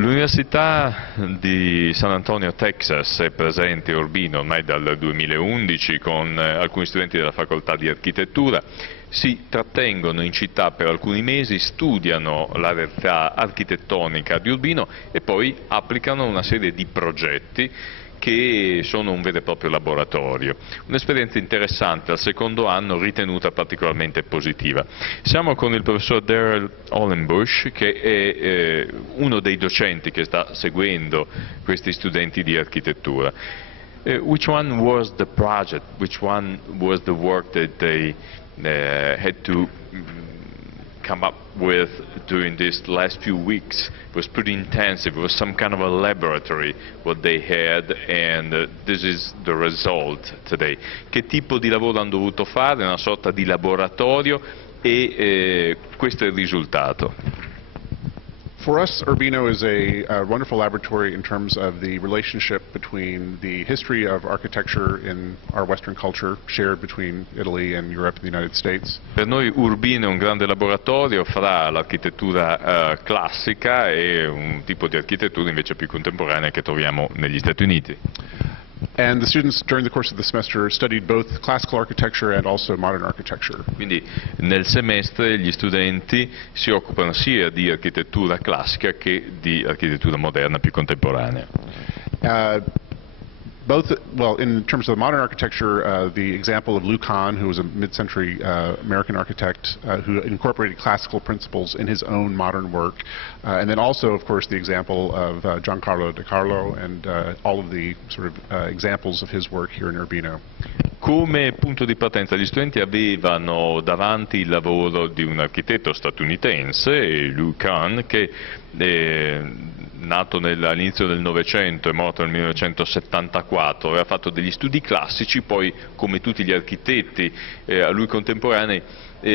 L'Università di San Antonio, Texas, è presente a Urbino ormai dal 2011 con alcuni studenti della Facoltà di Architettura. Si trattengono in città per alcuni mesi, studiano la realtà architettonica di Urbino e poi applicano una serie di progetti che sono un vero e proprio laboratorio. Un'esperienza interessante, al secondo anno ritenuta particolarmente positiva. Siamo con il professor Daryl Hollenbush, che è uno dei docenti che sta seguendo questi studenti di architettura. Which one was the project? Which one was the work that they had to come up with during these last few weeks? It was pretty intensive. It was some kind of a laboratory what they had, and this is the result today. Che tipo di lavoro hanno dovuto fare? Una sorta di laboratorio e questo è il risultato. For us, Urbino is a wonderful laboratory in terms of the relationship between the history of architecture in our Western culture, shared between Italy and Europe and the United States. Per noi Urbino è un grande laboratorio fra l'architettura classica e un tipo di architettura invece più contemporanea che troviamo negli Stati Uniti. And the students during the course of the semester studied both classical architecture and also modern architecture. Quindi nel semestre gli studenti si occupano sia di architettura classica che di architettura moderna più contemporanea. In terms of modern architecture, the example of Louis Kahn, who was a mid-century American architect who incorporated classical principles in his own modern work, and then also, of course, the example of Giancarlo De Carlo and all of the sort of examples of his work here in Urbino. Come punto di partenza gli studenti avevano davanti il lavoro di un architetto statunitense, Louis Kahn, che nato all'inizio del Novecento e morto nel 1974, aveva fatto degli studi classici, poi come tutti gli architetti a lui contemporanei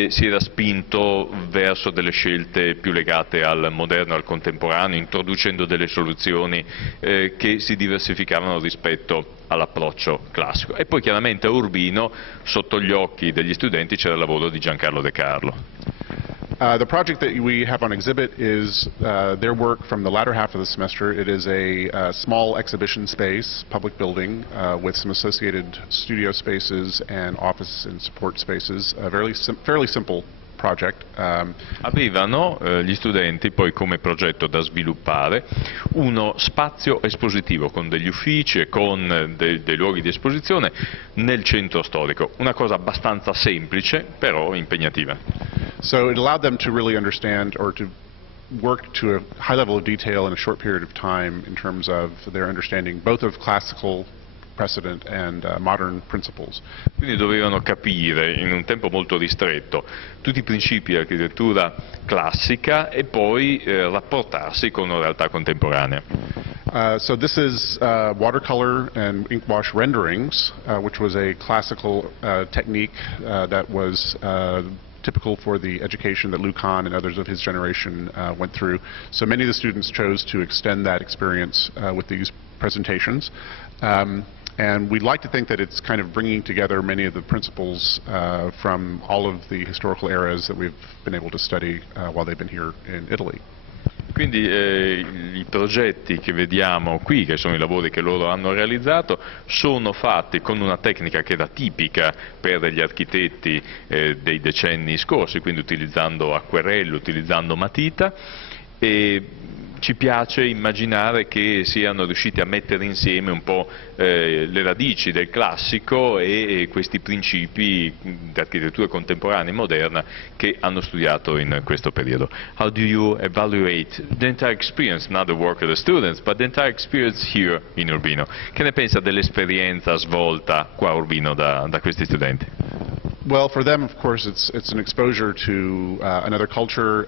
si era spinto verso delle scelte più legate al moderno, al contemporaneo, introducendo delle soluzioni che si diversificavano rispetto all'approccio classico. E poi chiaramente a Urbino, sotto gli occhi degli studenti, c'era il lavoro di Giancarlo De Carlo. The project that we have on exhibit is their work from the latter half of the semester. It is a small exhibition space, public building, with some associated studio spaces and office and support spaces. A fairly simple project. Avevano gli studenti poi come progetto da sviluppare uno spazio espositivo con degli uffici e con dei luoghi di esposizione nel centro storico, una cosa abbastanza semplice però impegnativa. So it allowed them to really understand or to work to a high level of detail in a short period of time in terms of their understanding both of classical precedent and modern principles. Quindi dovevano capire in un tempo molto ristretto tutti i principi di architettura classica e poi rapportarsi con una realtà contemporanea. So this is watercolor and ink wash renderings, which was a classical technique that was typical for the education that Louis Kahn and others of his generation went through. So many of the students chose to extend that experience with these presentations. And we'd like to think that it's kind of bringing together many of the principles from all of the historical eras that we've been able to study while they've been here in Italy. Quindi i progetti che vediamo qui, che sono i lavori che loro hanno realizzato, sono fatti con una tecnica che era tipica per gli architetti dei decenni scorsi, quindi utilizzando acquerello, utilizzando matita, e ci piace immaginare che siano riusciti a mettere insieme un po' le radici del classico e questi principi di architettura contemporanea e moderna che hanno studiato in questo periodo. How do you evaluate the entire experience, not the work of the students, but the entire experience here in Urbino? Che ne pensa dell'esperienza svolta qua a Urbino da questi studenti? Well, for them, of course, it's an exposure to another culture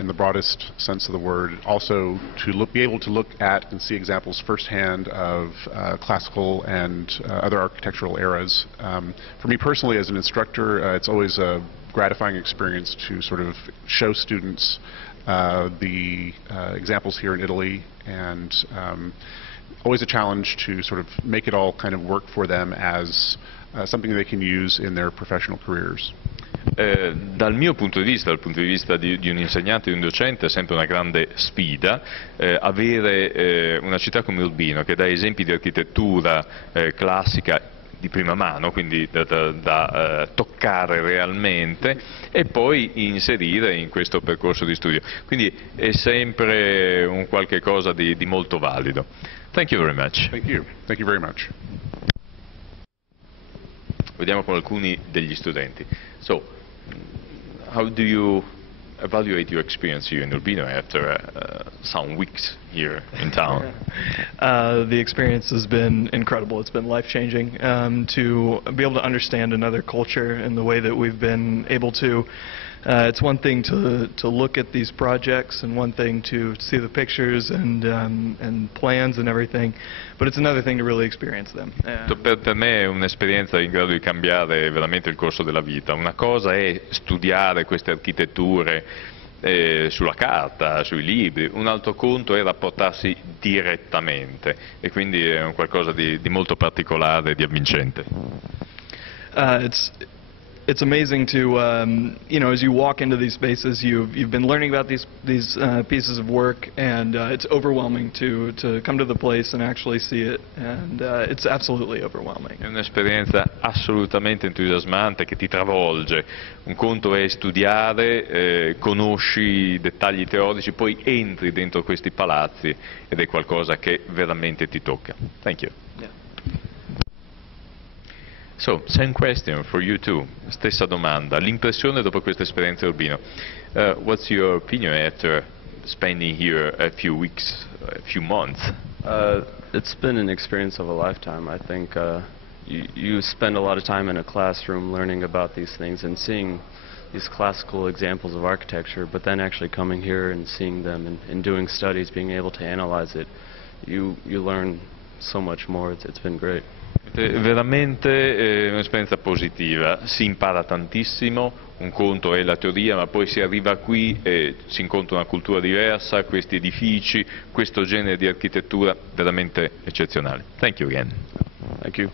in the broadest sense of the word. Also, to be able to look at and see examples firsthand of classical and other architectural eras. For me personally, as an instructor, it's always a gratifying experience to sort of show students the examples here in Italy, and always a challenge to sort of make it all kind of work for them as something they can use in their professional careers. Dal mio punto di vista, dal punto di vista di un insegnante, di un docente, è sempre una grande sfida avere una città come Urbino che dà esempi di architettura classica di prima mano, quindi da toccare realmente, e poi inserire in questo percorso di studio. Quindi è sempre un qualche cosa di molto valido. Thank you very much. Thank you. Thank you very much. Vediamo con alcuni degli studenti. So, how do you evaluate your experience here in Urbino after some weeks here in town? The experience has been incredible. It's been life-changing to be able to understand another culture in the way that we've been able to. It's one thing to look at these projects and one thing to see the pictures and plans and everything, but it's another thing to really experience them. Per me è un'esperienza in grado di cambiare veramente il corso della vita. Una cosa è studiare queste architetture sulla carta, sui libri, un altro conto è rapportarsi direttamente, e quindi è un qualcosa di molto particolare e di avvincente. It's amazing to, as you walk into these spaces, you've been learning about these pieces of work, and it's overwhelming to come to the place and actually see it, and it's absolutely overwhelming. È un'esperienza assolutamente entusiasmante che ti travolge. Un conto è studiare, conosci i dettagli teorici, poi entri dentro questi palazzi ed è qualcosa che veramente ti tocca. Thank you. Yeah. So, same question for you too, stessa domanda, l'impressione dopo questa esperienza Urbino. What's your opinion after spending here a few weeks, a few months? It's been an experience of a lifetime. I think you spend a lot of time in a classroom learning about these things and seeing these classical examples of architecture, but then actually coming here and seeing them and doing studies, being able to analyze it, you learn so much more. It's been great. Veramente un'esperienza positiva, si impara tantissimo, un conto è la teoria, ma poi si arriva qui e si incontra una cultura diversa, questi edifici, questo genere di architettura veramente eccezionale. Thank you again. Thank you.